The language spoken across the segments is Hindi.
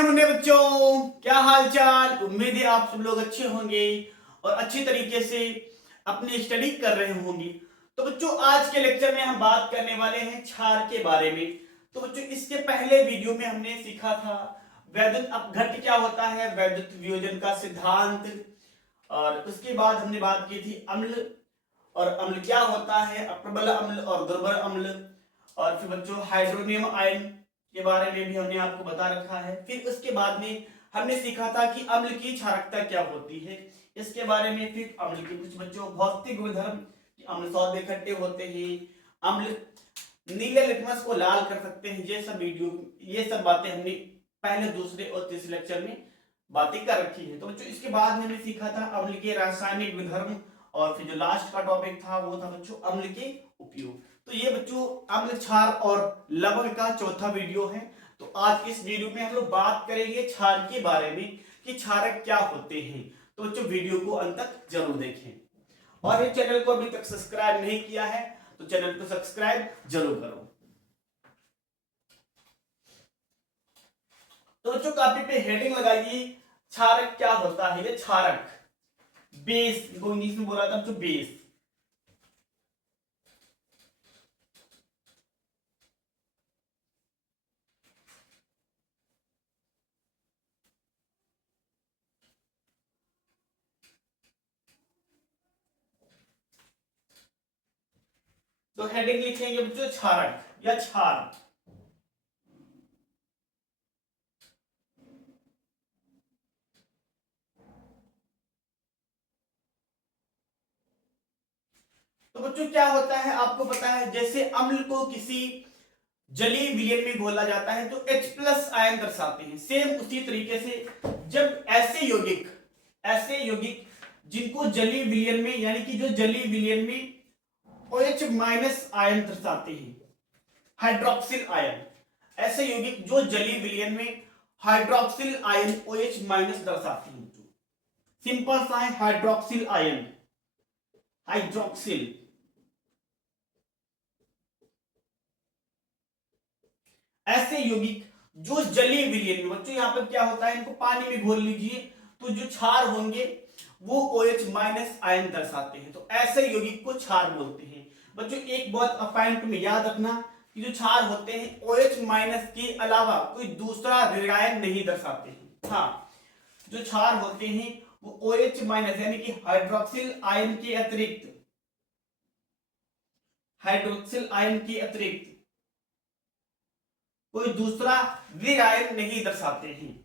हैं मुन्ने बच्चों, क्या हाल चाल। उम्मीद है आप सब लोग अच्छे होंगे और अच्छी तरीके से अपनी स्टडी कर रहे होंगे। तो बच्चों आज के लेक्चर में हम बात करने वाले हैं क्षार के बारे में। तो बच्चों इसके पहले वीडियो में हमने सीखा था वैद्युत अपघट्य क्या होता है, वैद्युत वियोजन का सिद्धांत, और उसके बाद हमने बात की थी अम्ल, और अम्ल क्या होता है, अप्रबल अम्ल और दुर्बल अम्ल। और फिर बच्चों हाइड्रोनियम आयन के बारे में भी हमने आपको बता रखा है। फिर उसके बाद में हमने सीखा था कि अम्ल की क्षारकता क्या होती है, इसके बारे में। फिर अम्ल के कुछ बच्चों भौतिक गुणधर्म कि अम्ल सौद इकट्ठे होते हैं, अम्ल नीले लिटमस को लाल कर सकते हैं, ये सब बातें हमने पहले, दूसरे और तीसरे लेक्चर में बातें कर रखी है। तो बच्चों इसके बाद में हमने सीखा था अम्ल के रासायनिक गुणधर्म, और फिर जो लास्ट का टॉपिक था वो था बच्चों अम्ल के उपयोग। तो ये बच्चों अम्ल, क्षार और लवण का चौथा वीडियो है। तो आज के इस वीडियो में हम लोग बात करेंगे क्षार के बारे में कि क्षारक क्या होते हैं। तो बच्चों वीडियो को अंत तक जरूर देखें, और ये चैनल को अभी तक सब्सक्राइब नहीं किया है तो चैनल को सब्सक्राइब जरूर करो। तो बच्चों कॉपी पे हेडिंग लगाइए, क्षारक क्या होता है। ये क्षारक बेस, इनको इंग्लिश में बोला था तो बेस। तो हेडिंग लिखेंगे बच्चों क्षारक या क्षार। तो बच्चों क्या होता है आपको पता है, जैसे अम्ल को किसी जलीय विलयन में घोला जाता है तो H+ आयन दर्शाते हैं। सेम उसी तरीके से जब ऐसे यौगिक जिनको जलीय विलयन में, यानी कि जो जलीय विलयन में OH- आयन दर्शाते हैं, हाइड्रोक्सिल आयन, ऐसे यौगिक जो जलीय विलयन में हाइड्रोक्सिल आयन OH- दर्शाते हैं। सिंपल सा है हाइड्रोक्सिल आयन, हाइड्रोक्सिल। ऐसे यौगिक जो जलीय विलयन में, बच्चों यहां पर क्या होता है, इनको पानी में घोल लीजिए तो जो क्षार होंगे वो OH- आयन दर्शाते हैं। तो ऐसे यौगिक को क्षार बोलते हैं। बच्चों एक बात पॉइंट में याद रखना कि जो क्षार होते हैं OH- के अलावा कोई दूसरा ऋणायन नहीं दर्शाते हैं। हाँ, जो क्षार होते हैं वो OH- यानी कि हाइड्रोक्सिल आयन के अतिरिक्त कोई दूसरा ऋणायन नहीं दर्शाते हैं।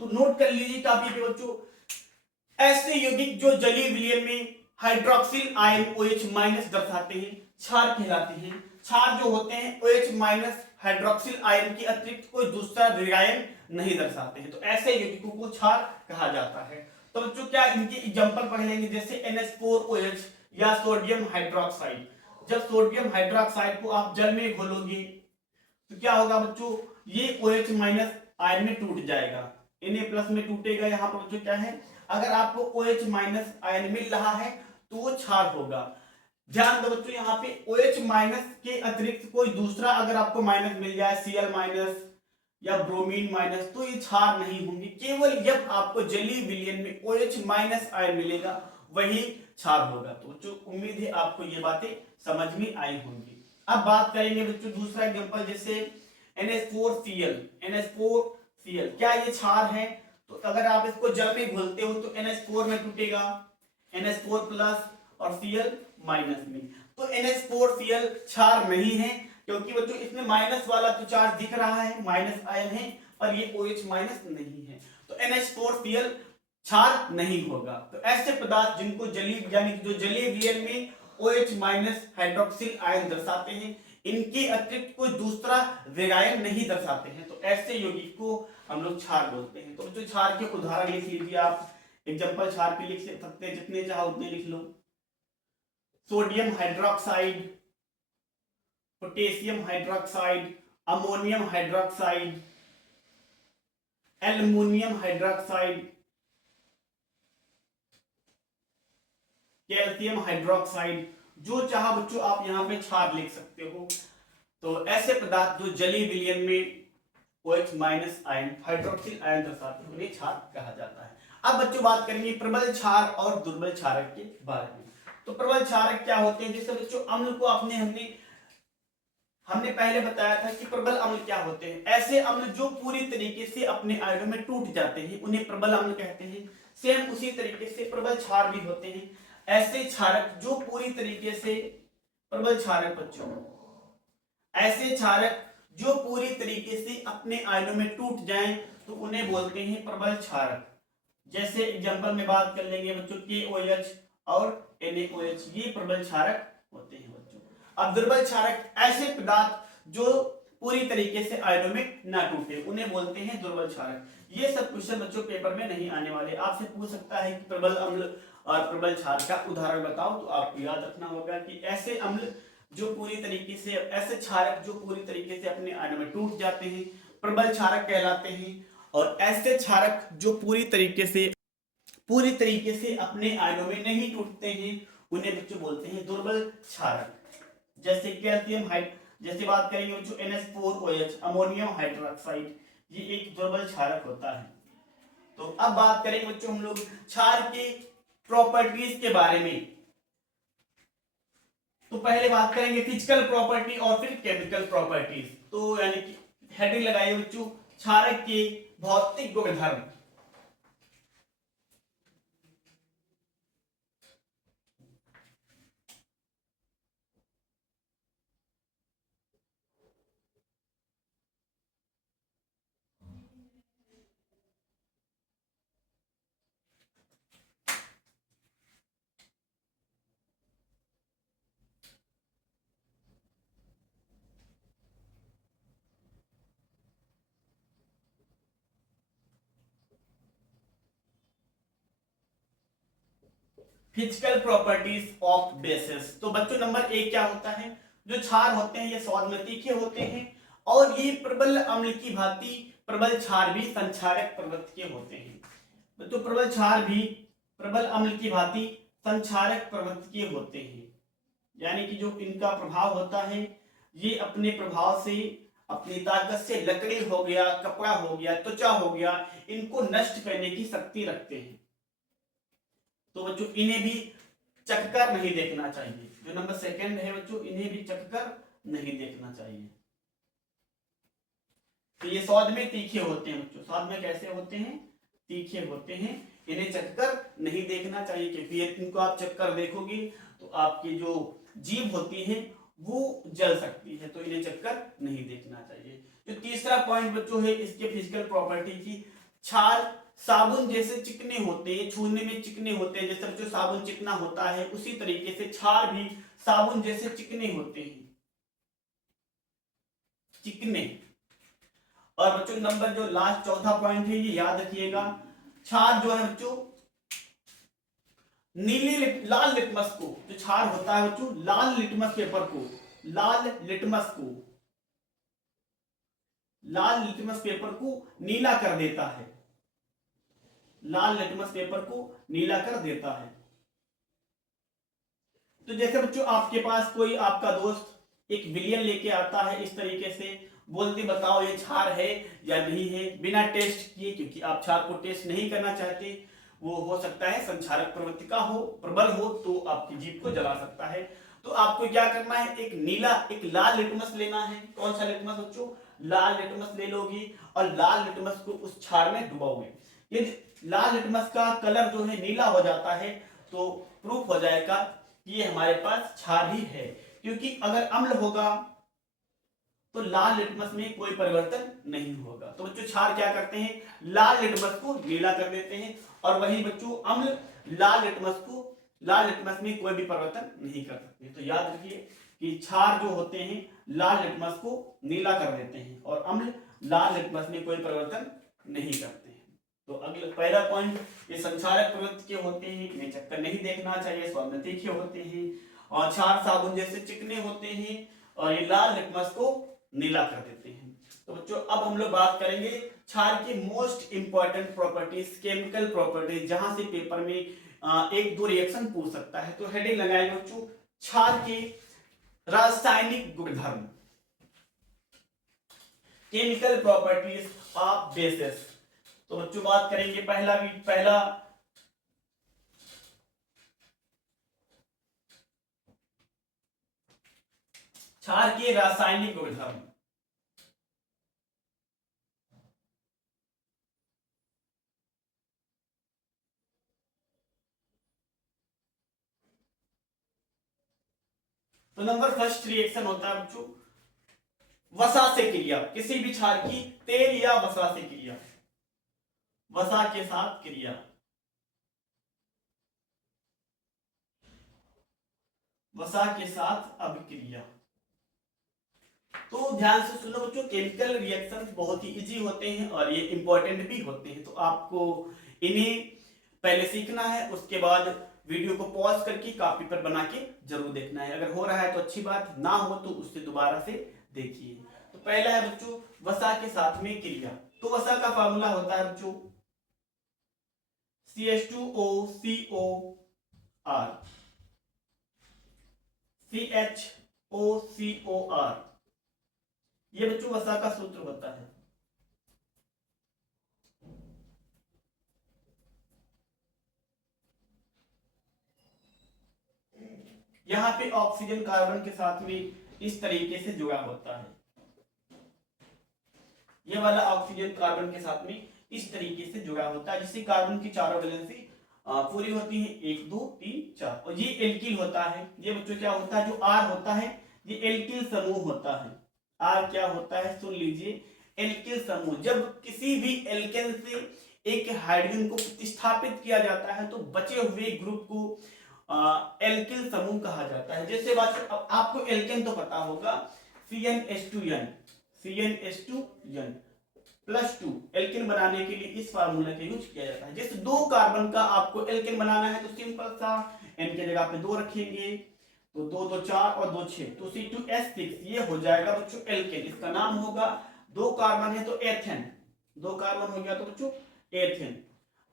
तो नोट कर लीजिए कॉपी पे बच्चों, ऐसे यौगिक जो जलीय विलयन में हाइड्रोक्सिल आयन OH- दर्शाते हैं क्षार कहलाते हैं। क्षार जो होते हैं OH- हाइड्रोक्सिल आयन के अतिरिक्त कोई दूसरा ऋणायन नहीं दर्शाते हैं। तो ऐसे यौगिकों को क्षार कहा जाता है। तो बच्चों क्या इनके एग्जांपल पढ़ लेंगे, जैसे NH4OH या सोडियम हाइड्रोक्साइड। जब सोडियम हाइड्रोक्साइड को आप जल में घोलोगे तो क्या होगा बच्चों, ये OH- आयन में टूट जाएगा, Na+ में टूटेगा। यहाँ पर बच्चों क्या है, अगर आपको OH- आयन मिल रहा है तो वो क्षार होगा। ध्यान दो बच्चों, यहाँ पे OH- के अतिरिक्त कोई दूसरा अगर आपको माइनस मिल जाए, Cl- या ब्रोमीन-, तो ये क्षार नहीं होंगे। केवल जब आपको जलीय विलयन में OH- आयन मिलेगा वही क्षार होगा। तो बच्चों उम्मीद है आपको ये बातें समझ में आई होंगी। अब बात करेंगे बच्चों दूसरा एग्जांपल, जैसे NH4Cl। NH4Cl क्या ये क्षार है? तो अगर आप इसको जल में घोलते हो तो NH4 में टूटेगा, NH4+ और Cl- में। तो NH4Cl क्षार नहीं है, क्योंकि बच्चों इसमें माइनस वाला तो चार्ज दिख रहा है, माइनस आयन है, और ये OH- नहीं है। तो NH4Cl क्षार नहीं होगा। तो ऐसे पदार्थ जिनको जलीय, यानी कि जो जलीय विलयन में OH- हाइड्रोक्सिल आयन दर्शाते हैं, इनके अतिरिक्त कोई दूसरा ऋणायन नहीं दर्शाते हैं, तो ऐसे यौगिक को हम लोग क्षार बोलते हैं। तो जो क्षार के उदाहरण लिख लीजिए आप, एग्जांपल क्षार के लिख सकते हैं, जितने चाहो उतने लिख लो। Sodium hydroxide, potassium hydroxide, ammonium hydroxide, aluminium hydroxide, calcium hydroxide, जो चाहा बच्चों आप यहाँ पे क्षार लिख सकते हो। तो ऐसे पदार्थ जो जलीय विलयन में OH minus ion hydroxyl ion दर्शाते हैं उन्हें क्षार कहा जाता है। अब बच्चों बात करेंगे प्रबल क्षार और दुर्बल क्षारक के बारे में। तो प्रबल क्षारक क्या होते हैं? जैसे बच्चों अम्ल को हमने पहले बताया था कि प्रबल अम्ल क्या होते हैं। ऐसे अम्ल जो पूरी तरीके से अपने आयनों में टूट जाते हैं उन्हें प्रबल अम्ल कहते हैं। सेम उसी तरीके से प्रबल क्षार भी होते हैं। ऐसे क्षारक जो पूरी तरीके से प्रबल क्षारक बच्चों, ऐसे क्षारक जो पूरी तरीके से अपने आयनों में टूट जाएं तो उन्हें बोलते हैं प्रबल क्षारक। जैसे एग्जांपल में बात कर लेंगे बच्चों KOH और NaOH, ये प्रबल क्षारक होते हैं बच्चों। अब दुर्बल क्षारक ऐसे पदार्थ जो पूरी तरीके से आयनों में ना टूटे उन्हें बोलते हैं दुर्बल क्षारक। ये सब क्वेश्चन बच्चों पेपर में नहीं आने वाले। आपसे पूछ सकता है कि प्रबल अम्ल और प्रबल क्षार का उदाहरण बताओ, तो आपको याद रखना होगा कि ऐसे अम्ल जो पूरी तरीके से, ऐसे क्षारक जो पूरी तरीके से अपने आयनों में टूट जाते हैं प्रबल क्षारक कहलाते हैं। और ऐसे क्षारक जो पूरी तरीके से अपने आयनों में नहीं टूटते हैं उन्हें बच्चों बोलते हैं दुर्बल क्षारक। जैसे कैल्शियम जैसे बात करेंगे बच्चों NH4OH अमोनियम हाइड्रोक्साइड, ये एक दुर्बल क्षारक होता है। तो अब बात करेंगे बच्चों हम लोग क्षार की प्रॉपर्टीज के बारे में। तो पहले बात करेंगे फिजिकल प्रॉपर्टी और फिर केमिकल प्रॉपर्टीज। तो यानी कि हेडिंग लगाइए बच्चों क्षारक के भौतिक गुणधर्म। Physical properties of basis. तो बच्चों नंबर 1 क्या होता है? जो क्षार होते हैं ये स्वाद में तीखे होते हैं और ये प्रबल अम्ल की भांति प्रबल क्षार भी संक्षारक प्रवृत्ति के होते हैं। तो प्रबल क्षार भी प्रबल अम्ल की भांति संक्षारक प्रवृत्ति के होते हैं। यानी कि जो इनका प्रभाव होता है ये अपने प्रभाव से, अपनी ताकत से लकड़ी हो गया, कपड़ा हो गया, त्वचा हो गया, इनको नष्ट करने की शक्ति रखते हैं। तो बच्चों इन्हें भी चखकर नहीं देखना चाहिए। जो नंबर 2 है बच्चों, इन्हें भी चखकर नहीं देखना चाहिए। तो ये स्वाद में तीखे होते हैं बच्चों। स्वाद में कैसे होते हैं? तीखे होते हैं। इन्हें चखकर नहीं देखना चाहिए क्योंकि इनको आप चखकर देखोगे तो आपकी जो जीभ होती है वो जल सकती है, तो इन्हें चखकर नहीं देखना चाहिए। जो तीसरा पॉइंट बच्चों है इसके फिजिकल प्रॉपर्टी की, क्षार साबुन जैसे चिकने होते हैं, छूने में चिकने होते हैं। जैसे बच्चों साबुन चिकना होता है उसी तरीके से क्षार भी साबुन जैसे चिकने होते हैं, चिकने। और बच्चों नंबर जो लास्ट चौथा पॉइंट है ये याद रखिएगा, क्षार जो है बच्चों लाल लिटमस को, जो क्षार होता है बच्चों लाल लिटमस पेपर को, लाल लिटमस पेपर को नीला कर देता है, लाल लिटमस पेपर को नीला कर देता है। तो जैसे बच्चों आपके पास कोई आपका दोस्त एक विलियन लेके आता है, इस तरीके से बोलते बताओ ये क्षार है या नहीं है, बिना टेस्ट किए, क्योंकि आप क्षार को टेस्ट नहीं करना चाहते, वो हो सकता है संक्षारक प्रवृत्ति का हो, प्रबल हो, तो आपकी जीभ को जला सकता है। तो आपको क्या करना है, एक लाल लिटमस लेना है। कौन सा लिटमस बच्चों? लाल लिटमस ले लोगी और लाल लिटमस को उस क्षार में डुबाओगे। यदि लाल लिटमस का कलर जो है नीला हो जाता है तो प्रूफ हो जाएगा कि ये हमारे पास क्षार ही है। क्योंकि अगर अम्ल होगा तो लाल लिटमस में कोई परिवर्तन नहीं होगा। तो बच्चों क्षार क्या करते हैं, लाल लिटमस को नीला कर देते हैं, और वही बच्चों अम्ल लाल लिटमस में कोई भी परिवर्तन नहीं कर सकते। तो याद रखिए कि क्षार जो होते हैं लाल लिटमस को नीला कर देते हैं और अम्ल लाल लिटमस में कोई परिवर्तन नहीं करते हैं। तो अगला पहला पॉइंट, ये संक्षारक प्रवृत्ति के होते हैं, इन्हें चक्कर नहीं देखना चाहिए, स्वाद में तीखे होते हैं, और क्षार साबुन जैसे चिकने होते हैं, और ये लाल लिटमस को नीला कर देते हैं। तो बच्चों अब हम लोग बात करेंगे क्षार की most important properties, chemical properties, जहां से पेपर में एक दो रिएक्शन पूछ सकता है। तो हेडिंग लगाएंगे बच्चों क्षार के रासायनिक गुणधर्म, केमिकल प्रॉपर्टीज ऑफ बेसिस। तो बच्चों बात करेंगे पहला क्षार के रासायनिक गुणधर्म। तो नंबर फर्स्ट रिएक्शन होता है बच्चों वसा से क्रिया, किसी भी क्षार की तेल या वसा से क्रिया, वसा के साथ क्रिया, वसा के साथ अभिक्रिया। तो ध्यान से सुनो बच्चों, केमिकल रिएक्शंस बहुत ही इजी होते हैं और ये इंपॉर्टेंट भी होते हैं। तो आपको इन्हें पहले सीखना है, उसके बाद वीडियो को पॉज करके कॉपी पर बना के जरूर देखना है। अगर हो रहा है तो अच्छी बात, ना हो तो उससे दोबारा से देखिए। तो पहला है बच्चों वसा के साथ में क्रिया। तो वसा का फार्मूला होता है बच्चों CH2OCOR, CHOCOR, ये बच्चों वसा का सूत्र होता है। यहां पे ऑक्सीजन कार्बन के साथ में इस तरीके से जुड़ा होता है। ये वाला ऑक्सीजन कार्बन के साथ में इस तरीके से जुड़ा होता है, जिससे कार्बन की चारों वैलेंसी पूरी होती है, 1 2 3 4। और ये एल्किल होता है। ये बच्चों क्या होता है, जो R होता है ये एल्किल समूह होता है। R क्या होता है, सुन लीजिए, एल्किल समूह। जब किसी भी एल्केन से एक हाइड्रोजन को प्रतिस्थापित किया जाता है तो बचे हुए ग्रुप को एल्किल समूह कहा जाता है। जैसे बात आपको एल्केन तो पता होगा, CnH2n, CnH2n +2 एल्केन बनाने के लिए इस फार्मूला का यूज किया जाता है। जैसे 2 कार्बन का आपको एल्केन बनाना है तो सिंपल सा n के जगह पे 2 रखेंगे, तो 2 2 4 और 2 6, तो C2H6 ये हो जाएगा बच्चों एल्केन। इसका नाम होगा, 2 कार्बन है तो एथेन, 2 कार्बन हो गया तो बच्चों एथेन।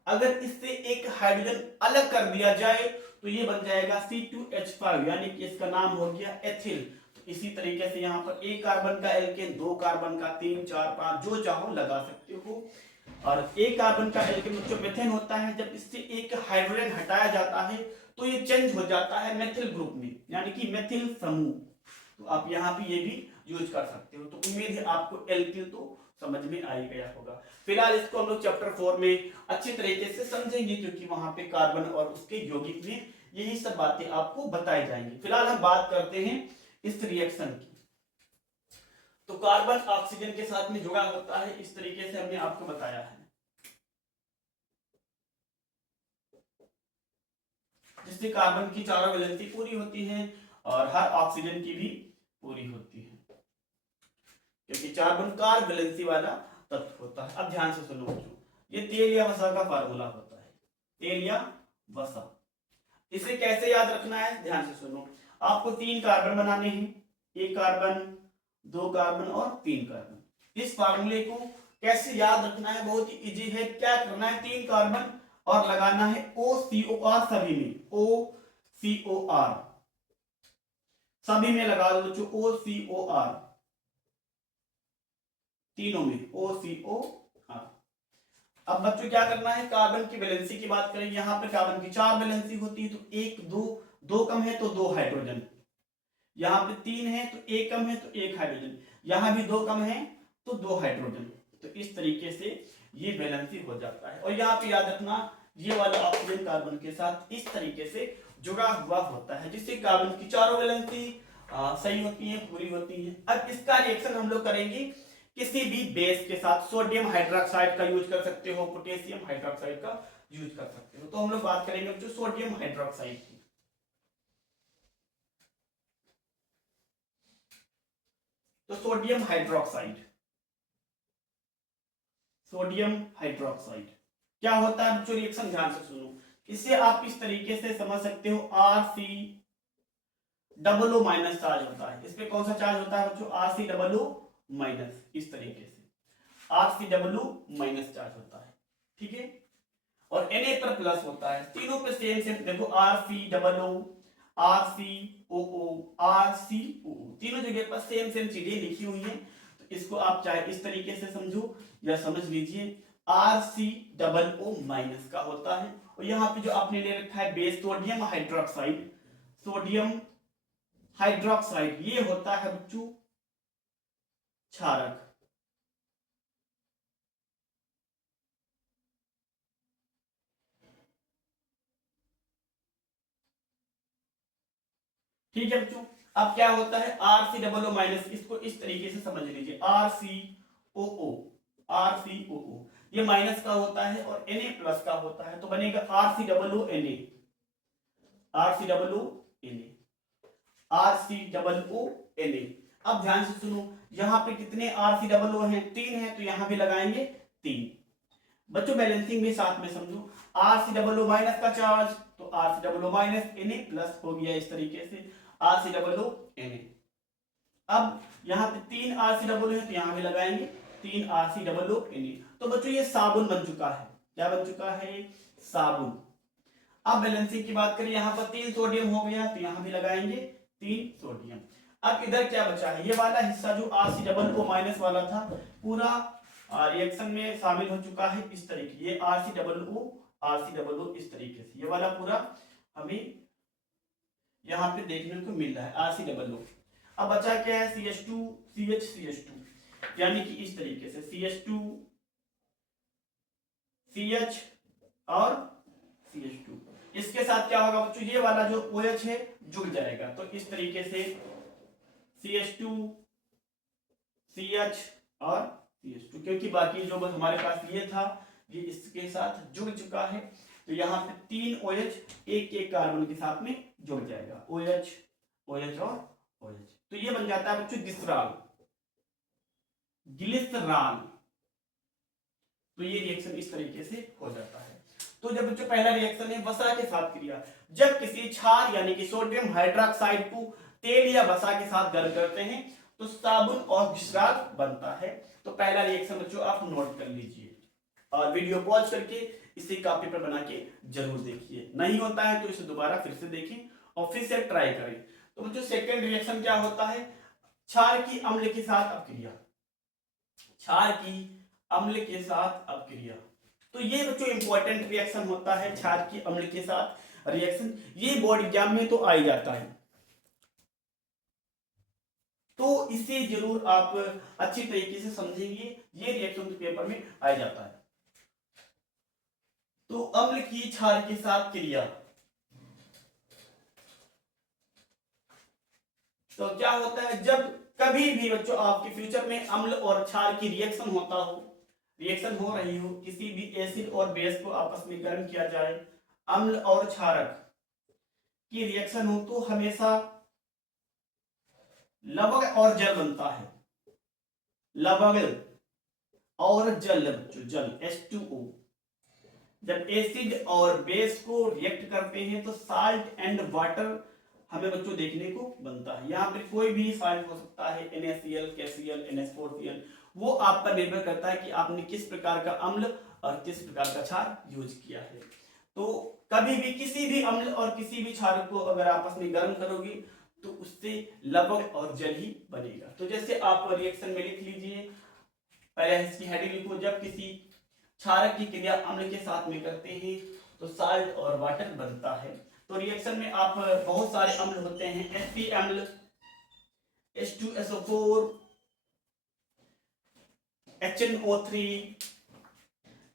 अगर इससे एक हाइड्रोजन अलग कर दिया जाए तो ये बन जाएगा C2H5, यानी कि इसका नाम हो गया एथिल। इसी तरीके से यहाँ पर 1 कार्बन का एल्केन, 2 कार्बन का, 3 4 5 जो चाहो लगा सकते हो। और 1 कार्बन का एल्केन जो मेथेन होता है, जब इससे एक हाइड्रोजन हटाया जाता है तो ये चेंज हो जाता है मेथिल ग्रुप में, यानी कि मेथिल समूह। तो आप यहाँ पे ये भी यूज कर सकते हो। तो उम्मीद है आपको एल्किल तो समझ में आ ही गया होगा। फिलहाल इसको हम लोग चैप्टर 4 में अच्छी तरीके से समझेंगे, क्योंकि वहां पे कार्बन और उसके यौगिक में यही सब बातें आपको बताई जाएंगी। फिलहाल हम बात करते हैं इस रिएक्शन की। तो कार्बन ऑक्सीजन के साथ में जुड़ा होता है, इस तरीके से हमने आपको बताया है, जिससे कार्बन की चारों वैलेंसी पूरी होती है और हर ऑक्सीजन की भी पूरी होती है, क्योंकि कार्बन कार्ब वैलेंसी वाला तत्व होता है। अब ध्यान से सुनो बच्चों, ये तेल या वसा का फार्मूला होता है, तेल या वसा। इसे कैसे याद रखना है, ध्यान से सुनो। आपको 3 कार्बन बनाने हैं, 1 कार्बन, 2 कार्बन और 3 कार्बन। इस फार्मूले को कैसे याद रखना है, बहुत ही इजी है। क्या करना है, 3 कार्बन और लगाना है OCOR, सभी में OCOR, सभी में लगा दो बच्चों OCOR, तीनों में OCOR। अब बच्चों क्या करना है, कार्बन की वैलेंसी की बात करें। यहाँ पे कार्बन की 4 वैलेंसी होती है, तो 1 2 कम है तो 2 हाइड्रोजन, यहाँ पे 3 है तो 1 कम है तो 1 हाइड्रोजन, यहाँ भी 2 कम है तो 2 हाइड्रोजन। तो इस तरीके से ये वैलेंसी हो जाता है। और यहाँ पे याद रखना, ये वाला ऑक्सीजन कार्बन के साथ इस तरीके से जुड़ा हुआ होता है, जिससे कार्बन की चारों वैलेंसी सही होती है, पूरी होती है। अब इसका रिएक्शन हम लोग करेंगे किसी भी बेस के साथ। सोडियम हाइड्रोक्साइड का यूज कर सकते हो, पोटेशियम हाइड्रोक्साइड का यूज कर सकते हो। तो हम लोग बात करेंगे जो सोडियम हाइड्रोक्साइड की। तो सोडियम हाइड्रोक्साइड, सोडियम हाइड्रोक्साइड क्या होता है बच्चों, रिएक्शन ध्यान से सुनो। इसे आप इस तरीके से समझ सकते हो, RC double O minus charge होता है। इस पे कौन सा चार्ज होता है बच्चों, RC डबल O माइनस, इस तरीके से RCW माइनस चार्ज होता है, ठीक है। और Na पर प्लस होता है, तीनों पे सेम सेम देखो, RCOO RCOO RCOO, तीनों जगह पर सेम सेम चीजें लिखी हुई हैं। तो इसको आप चाहे इस तरीके से समझो या समझ लीजिए, RCOO माइनस का होता है। और यहाँ पे जो आपने ले रखा है base sodium hydroxide, sodium hydroxide, ये होता है बच्चों क्षारक। ठीक है बच्चों, अब क्या होता है RCOO माइनस, इसको इस तरीके से समझ लीजिए, RCOO RCOO ये माइनस का होता है और Na प्लस का होता है, तो बनेगा RCOO Na RCOO Na RCOO Na। अब ध्यान से सुनो, यहाँ पे कितने RCOO हैं, 3 हैं, तो यहाँ भी लगाएंगे 3। बच्चों बैलेंसिंग भी साथ में समझो, RCOO माइनस का चार्ज तो RCOO माइनस Na प्लस हो गया, इस तरीके से RCOO Na। अब यहाँ पे 3 RCOO है तो यहाँ भी लगाएंगे 3 RCOO Na। तो बच्चों ये साबुन बन चुका है, क्या बन चुका है, साबुन। अब बैलेंसिंग की बात करें, यहाँ पर 3 सोडियम हो गया तो यहाँ भी लगाएंगे 3 सोडियम। अब इधर क्या बचा है, ये वाला हिस्सा जो RCOO माइनस वाला था पूरा रिएक्शन में शामिल हो चुका है, इस तरीके, ये RCOO इस तरीके से, ये वाला पूरा हमें यहाँ पे देखने को मिल रहा है RCOO। अब बचा क्या है, CH2 CH यानी कि इस तरीके से CH2 CH और CH2, इसके साथ क्या होगा बच्चों, ये वाला जो OH है जुड़ जाएगा, तो इस तरीके से CH2 CH और CH2, क्योंकि बाकी जो हमारे पास ये था ये इसके साथ जुड़ चुका है, तो यहाँ पे 3 OH एक एक कार्बन के साथ में जुड़ जाएगा, OH OH और OH, तो ये बन जाता है बच्चों ग्लिसरॉल ग्लिसरॉल। तो ये रिएक्शन इस तरीके से हो जाता है। तो जब बच्चों पहला रिएक्शन है वसा के साथ क्रिया, जब किसी क्षार यानी कि सोडियम हाइड्रोक्साइड को तेल या वसा के साथ गर्म करते हैं तो साबुन और ग्लिसरॉल बनता है। तो पहला रिएक्शन बच्चों आप नोट कर लीजिए और वीडियो पॉज करके इसे कॉपी पर बना के जरूर देखिए, नहीं होता है तो इसे दोबारा फिर से देखें और फिर से ट्राई करें। तो बच्चों सेकंड रिएक्शन क्या होता है, क्षार की अम्ल के साथ अपक्रिया, क्षार की अम्ल के साथ अपक्रिया। तो ये बच्चों इंपॉर्टेंट रिएक्शन होता है, क्षार की अम्ल के साथ रिएक्शन, ये बोर्ड एग्जाम में तो आ ही जाता है, तो इसे जरूर आप अच्छी तरीके से समझेंगे, ये रिएक्शन तो पेपर में आ जाता है। तो अम्ल की क्षार के साथ क्रिया, तो क्या होता है, जब कभी भी बच्चों आपके फ्यूचर में अम्ल और क्षार की रिएक्शन होता हो, रिएक्शन हो रही हो, किसी भी एसिड और बेस को आपस में गर्म किया जाए, अम्ल और क्षारक की रिएक्शन हो, तो हमेशा लवण और जल बनता है, लवण और जल बच्चों, जल H2O। जब एसिड और बेस को रिएक्ट करते हैं तो साल्ट एंड वाटर हमें बच्चों देखने को बनता है। यहाँ पे कोई भी साल्ट हो सकता है, NaCl, KCl, NH4Cl, वो आप पर निर्भर करता है कि आपने किस प्रकार का अम्ल और किस प्रकार का क्षार यूज किया है। तो कभी भी किसी भी अम्ल और किसी भी क्षार को अगर आपस में गर्म करोगे तो उससे लवण और जल ही बनेगा। तो जैसे आप रिएक्शन में लिख लीजिए, पहले इसकी हेडिंग लिखो, जब किसी क्षारक की क्रिया अम्ल के साथ में करते हैं तो साल्ट और वाटर बनता है। तो रिएक्शन में आप बहुत सारे अम्ल होते हैं, Sp अम्ल, H2SO4, HNO3,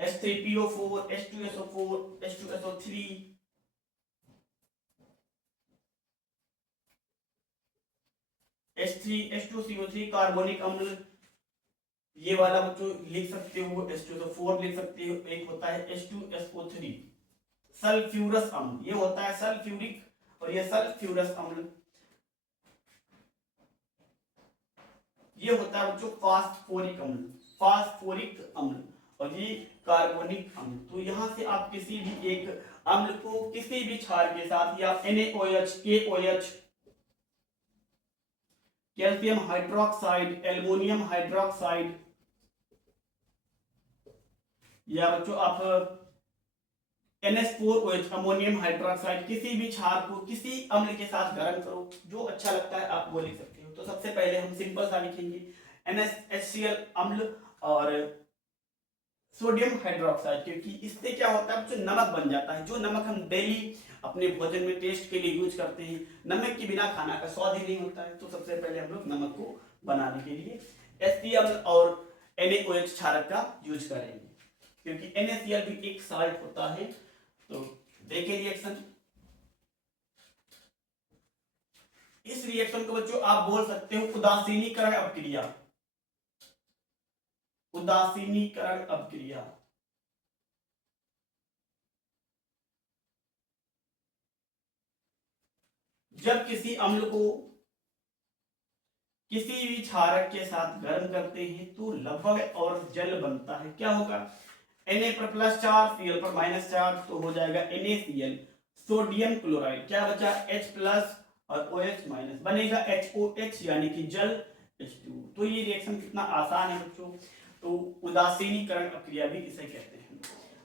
H3PO4, H2SO4, H2SO3, H2CO3 carbonic अम्ल, ये वाला बच्चों लिख सकते हो, H2SO4 लिख सकते हो। एक होता है H2SO3 सल्फ्यूरस अम्ल, ये होता है सल्फ्यूरिक और ये सल्फ्यूरस अम्ल, ये होता है बच्चों फास्फोरिक अम्ल, फास्फोरिक अम्ल, और ये कार्बोनिक अम्ल। तो यहां से आप किसी भी एक अम्ल को किसी भी क्षार के साथ या NaOH, KOH, calcium hydroxide, aluminium hydroxide, या बच्चों आप NH4OH अमोनियम हाइड्रोक्साइड, किसी भी क्षार को किसी अम्ल के साथ गर्म करो, जो अच्छा लगता है आप वो लिख सकते हो। तो सबसे पहले हम सिंपल सा लिखेंगे NaHCl अम्ल और सोडियम हाइड्रोक्साइड, क्योंकि इससे क्या होता है बच्चों, नमक बन जाता है। जो नमक हम डेली अपने भोजन में टेस्ट के लिए यूज करते हैं, नमक के बिना खाना का स्वाद ही नहीं होता है। तो सबसे पहले हम लोग नमक को बनाने के लिए HCl और NaOH क्षारक का यूज करेंगे, क्योंकि NaCl भी एक साल्ट होता है। तो देखिए रिएक्शन, इस रिएक्शन को बच्चों आप बोल सकते हो उदासीनीकरण अपक्रिया, उदासीनीकरण अपक्रिया। जब किसी अम्ल को किसी भी क्षारक के साथ गर्म करते हैं तो लवण और जल बनता है। क्या होगा, Na पर प्लस चार्ज, Cl पर माइनस चार्ज, तो हो जाएगा NaCl सोडियम क्लोराइड। क्या बचा, H प्लस और OH माइनस, बनेगा HOH यानी कि जल H2। तो ये रिएक्शन कितना आसान है बच्चों। तो उदासीनीकरण अपक्रिया भी इसे कहते हैं।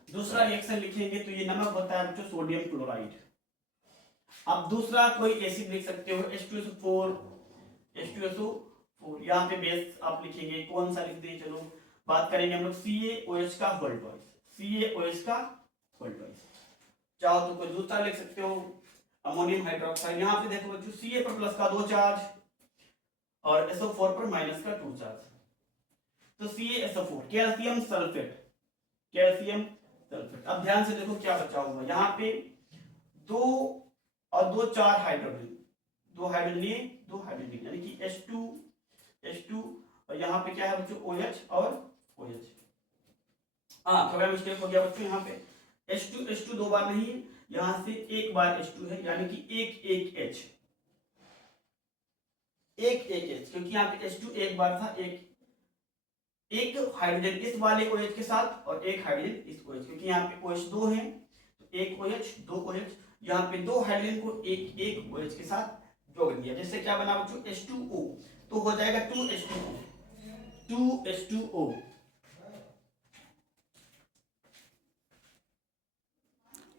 दूसरा रिएक्शन लिखेंगे तो ये नमक होता है बच्चों सोडियम क्लोराइड। अब दूसरा कोई एसिड लिख सकते हो H2SO4, H2SO4, यहाँ पे बेस आप लिखेंगे कौन सा लिखते हैं, चलो बात करेंगे हम लोग CaOH का होल ट्वाइस, CaOH का होल ट्वाइस। चाहो तो कोई दूसरा लिख सकते हो अमोनियम हाइड्रोक्साइड। यहाँ पे देखो बच्चों Ca पर प्लस का 2 चार्ज और SO4 पर माइनस का 2 चार्ज, तो CaSO4 calcium sulphate, calcium sulphate. अब ध्यान से देखो क्या बचा हुआ, यहाँ पे 2 और 2 4 हाइड्रोजन, 2 हाइड्रोजन लिए 2 हाइड्रोजन, यानी कि H2 और यहाँ पे क्या है बच्चों OH और OH। हाँ थोड़ा मिस्टेक हो गया बच्चों, यहाँ पे H2 2 बार नहीं है, यहाँ से एक बार H2 है, यानी कि एक H, एक H, क्योंकि यहाँ पे H2 एक बार था, एक हाइड्रोजन इस वाले OH के साथ और एक हाइड्रोजन इस OH, क्योंकि यहाँ पे OH 2 है तो एक OH 2 OH, यहाँ पे 2 हाइड्रोजन को एक OH के साथ जोड़ दिया, जैसे क्या बना बच्चों H2O, तो हो जाएगा 2H2O।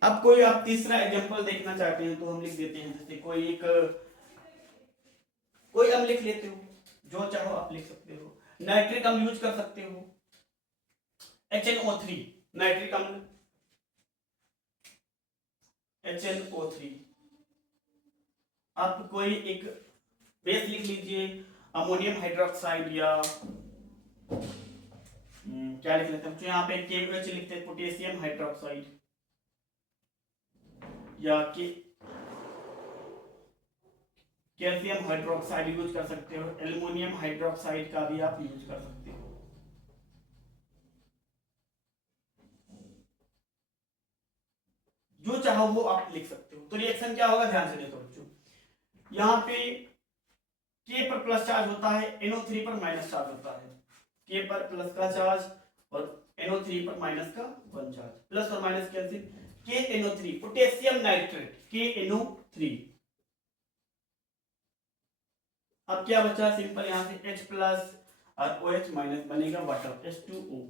अब कोई आप तीसरा एग्जांपल देखना चाहते हैं तो हम लिख देते हैं, जैसे कोई अम्ल लिख लेते हो, जो चाहो आप लिख सकते हो। नाइट्रिक अम्ल यूज कर सकते हो, HNO3 नाइट्रिक अम्ल, HNO3। आप कोई एक बेस लिख लीजिए, अमोनियम हाइड्रोक्साइड, या क्या लिख लेते हैं यहाँ पे KOH लिखते हैं पोटेशियम हाइड्रोक्साइड, या कैल्शियम हाइड्रोक्साइड यूज कर सकते हो, एल्युमिनियम हाइड्रोक्साइड का भी आप यूज कर सकते हो। जो चाहो वो आप लिख सकते हो। तो रिएक्शन क्या होगा, ध्यान से देखो बच्चों, यहाँ पे K पर प्लस चार्ज होता है, NO3 पर माइनस चार्ज होता है। K पर प्लस का चार्ज और NO3 पर माइनस का 1 चार्ज, प्लस और minus cancel, KNO3 potassium nitrate, KNO3। अब क्या बचा, सिंपल यहाँ से H प्लस और OH माइनस, बनेगा वाटर H2O।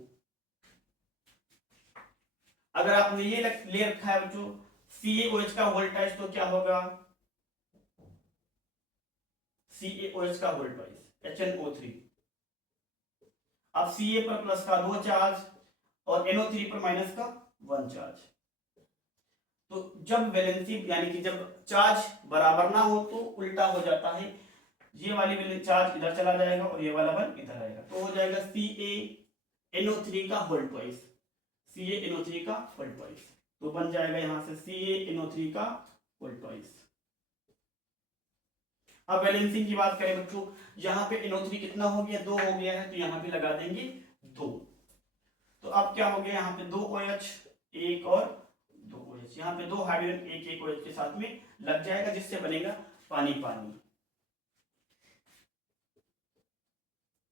अगर आपने ये ले रखा है बच्चों CaOH का वोल्टेज, तो क्या होगा CaOH का वोल्टेज HNO3। अब Ca पर प्लस का 2 चार्ज और NO3 पर माइनस का 1 चार्ज, तो जब वैलेंसी यानी कि जब चार्ज बराबर ना हो तो उल्टा हो जाता है, ये वाली वैलेंस चार्ज इधर चला जाएगा और ये वाला 1 इधर आएगा, तो हो जाएगा CaNO3 का होल ट्वाइस, CaNO3 का होल ट्वाइस, तो बन जाएगा यहां से CaNO3 का होल ट्वाइस। अब बैलेंसिंग की बात करें बच्चों, यहाँ पे NO3 कितना हो गया, 2 हो गया है, तो यहाँ पे लगा देंगे 2। तो अब क्या हो गया, यहाँ पे 2 OH एक और 2 OH, यहाँ पे 2 हाइड्रोजन एक OH के साथ में लग जाएगा, जिससे बनेगा पानी पानी,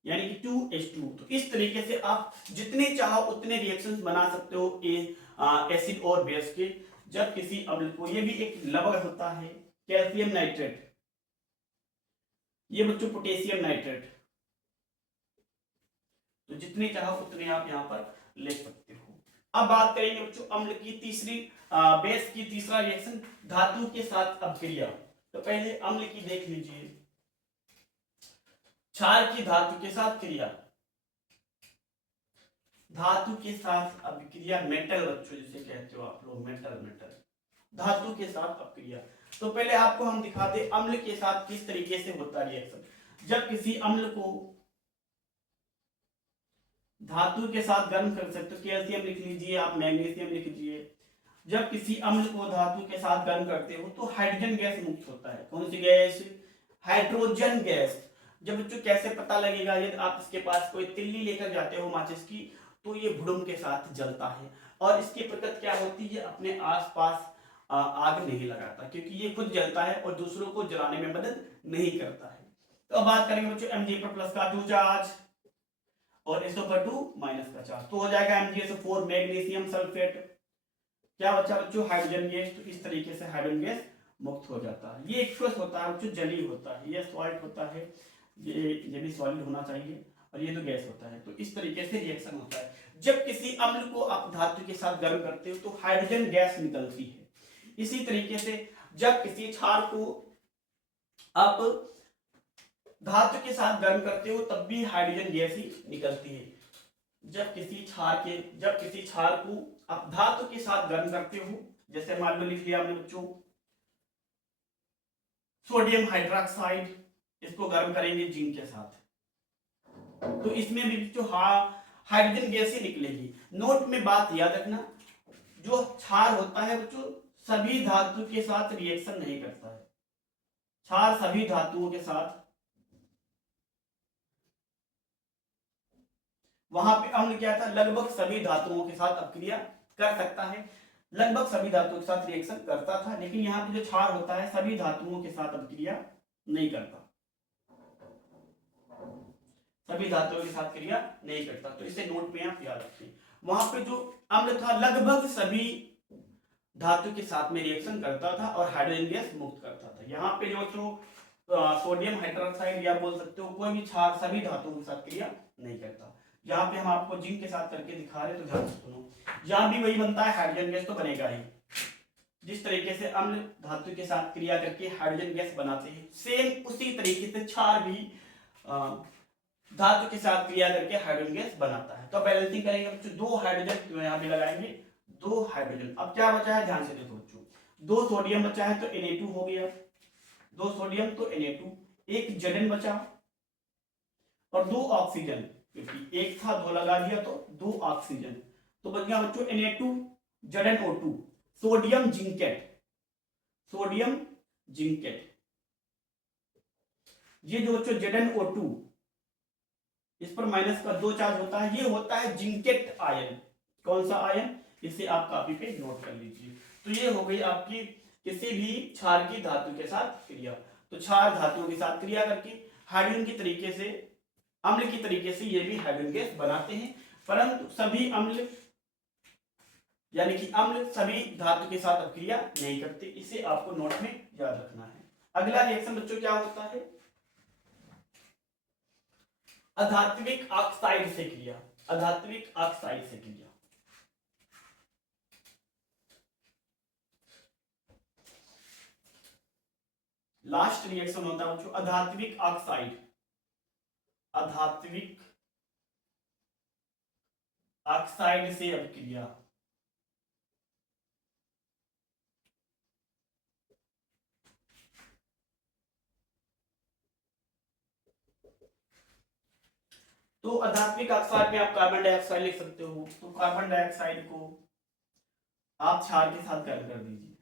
यानी कि 2H2। तो इस तरीके से आप जितने चाहो उतने रिएक्शंस बना सकते हो एसिड और बेस के, जब किसी अम्ल को, ये भी एक लवण होता है कैल्शियम नाइट्रेट, ये बच्चों पोटेशियम नाइट्रेट, तो जितने चाहो उतने आप यहाँ पर ले सकते हो। अब बात करेंगे बच्चों अम्ल की तीसरी बेस की तीसरा रिएक्शन धातु के साथ अपक्रिया। तो पहले अम्ल की देख लीजिए, क्षार की धातु के साथ क्रिया, धातु के साथ अपक्रिया, मेटल बच्चों जिसे कहते हो आप लोग, मेटल मेटल, धातु के साथ अपक्रिया। तो पहले आपको हम दिखा दे अम्ल के साथ किस तरीके से होता है रिएक्शन। जब किसी अम्ल को धातु के साथ गर्म कर सकते हो, कैल्शियम लिख लीजिए आप, मैग्नीशियम लिख लीजिए। जब किसी अम्ल को धातु के साथ गर्म करते हो तो हाइड्रोजन गैस मुक्त होता है। कौन सी गैस? Hydrogen gas. जब बच्चों कैसे पता लगेगा, यदि आप इसके पास कोई तिल्ली लेकर जाते हो माचिस की, तो ये भुडुम के साथ जलता है और इसकी प्रकृति क्या होती है, अपने आसपास आग नहीं लगाता, क्योंकि ये खुद जलता है और दूसरों को जलाने में मदद नहीं करता है। तो अब बात करेंगे बच्चों Mg पर प्लस का 2 चार्ज और SO पर 2 माइनस का चार्ज, तो हो जाएगा MgSO4 मैग्नीशियम सल्फेट। क्या बचा बच्चों? Hydrogen gas. तो इस तरीके से हाइड्रोजन गैस मुक्त हो जाता है। ये एक्वस होता है बच्चों, जली होता है, ये सॉल्ट होता है, ये भी सॉलिड होना चाहिए, और ये तो गैस होता है। तो इस तरीके से रिएक्शन होता है। जब किसी अम्ल को आप धातु के साथ गर्म करते हो तो हाइड्रोजन गैस निकलती है। इसी तरीके से जब किसी क्षार को आप धातु के साथ गर्म करते हो तब भी हाइड्रोजन गैस ही निकलती है। जब किसी क्षार को आप धातु के साथ गर्म करते हो, जैसे मान लो लिख लिया हमने बच्चों सोडियम हाइड्रोक्साइड, इसको गर्म करेंगे जिंक के साथ, तो इसमें भी जो हाइड्रोजन गैस ही निकलेगी। नोट में बात याद रखना, जो क्षार होता है बच्चों सभी धातु के साथ रिएक्शन नहीं करता है। क्षार सभी धातुओं के साथ, वहां पे अम्ल क्या था, लगभग सभी धातुओं के साथ अपक्रिया कर सकता है, लगभग सभी धातुओं के साथ रिएक्शन करता था। लेकिन यहाँ पे जो क्षार होता है सभी धातुओं के साथ अपक्रिया नहीं करता, सभी धातुओं के साथ क्रिया नहीं करता। तो इसे नोट में आप याद रखें। वहां पे जो अम्ल था लगभग सभी धातु के साथ में रिएक्शन करता था और हाइड्रोजन गैस मुक्त करता था। यहाँ पे जो सोडियम हाइड्रोक्साइड या बोल सकते हो कोई भी क्षार सभी धातुओं के साथ क्रिया नहीं करता। यहाँ पे हम आपको जिंक के साथ करके दिखा रहे, तो ध्यान से सुनो, यहाँ भी वही बनता है, हाइड्रोजन गैस तो बनेगा ही। जिस तरीके से अम्ल धातु के साथ क्रिया करके हाइड्रोजन गैस बनाते हैं, सेम उसी तरीके से क्षार भी धातु के साथ क्रिया करके हाइड्रोजन गैस बनाता है। तो बैलेंसिंग करेंगे बच्चों, 2 हाइड्रोजन तो यहाँ पे लगाएंगे 2 हाइड्रोजन। अब क्या बचा है ध्यान से देखो बच्चों, 2 सोडियम बचा है तो Na2 हो गया, 2 सोडियम तो Na2, एक Zn बचा और 2 ऑक्सीजन, क्योंकि एक था 2 लगा दिया तो 2 ऑक्सीजन, तो बच गया बच्चों Na2 ZnO2, sodium zincate, sodium zincate. ये जो बच्चों ZnO2 इस पर माइनस का 2 चार्ज होता है, ये होता है जिंकेट आयन। कौन सा आयन? इसे आप कॉपी पे नोट कर लीजिए। तो ये हो गई आपकी किसी भी क्षार की धातु के साथ क्रिया। तो क्षार धातुओं के साथ क्रिया करके हाइड्रोजन की तरीके से, अम्ल की तरीके से ये भी हाइड्रोजन गैस बनाते हैं, परंतु सभी अम्ल यानी कि अम्ल सभी धातु के साथ अपक्रिया नहीं करते। इसे आपको नोट में याद रखना है। अगला रिएक्शन बच्चों क्या होता है? अधात्विक ऑक्साइड से क्रिया, अधात्विक ऑक्साइड से क्रिया। लास्ट रिएक्शन होता है बच्चों अधात्विक ऑक्साइड, अधात्विक ऑक्साइड से अपक्रिया। तो अधात्विक ऑक्साइड में आप कार्बन डाइऑक्साइड लिख सकते हो, तो कार्बन डाइऑक्साइड को आप क्षार के साथ गर्म कर दीजिए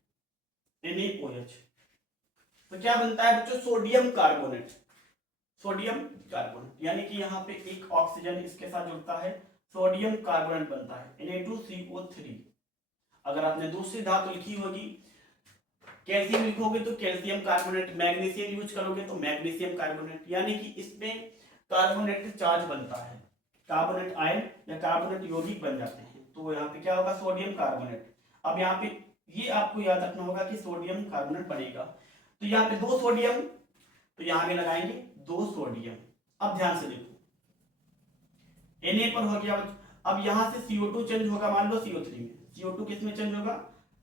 NaOH, तो क्या बनता है बच्चों? सोडियम कार्बोनेट, सोडियम कार्बोनेट, यानी कि यहाँ पे एक ऑक्सीजन इसके साथ जुड़ता है, सोडियम कार्बोनेट बनता है Na2CO3। अगर आपने दूसरी धातु लिखी होगी, कैल्शियम लिखोगे तो कैल्शियम कार्बोनेट, मैग्नीशियम यूज करोगे तो मैग्नीशियम कार्बोनेट, यानी कि इसमें कार्बोनेट चार्ज बनता है, कार्बोनेट आयन या कार्बोनेट यौगिक बन जाते हैं। तो यहाँ पे क्या होगा? Sodium carbonate. अब यहाँ पे ये आपको याद रखना होगा कि सोडियम कार्बोनेट बनेगा, तो यहाँ पे 2 सोडियम तो यहाँ पे लगाएंगे 2 सोडियम। अब ध्यान से देखो, Na पर हो गया। अब यहाँ से CO2 चेंज होगा, मान लो CO3 में। CO2 किस में चेंज होगा?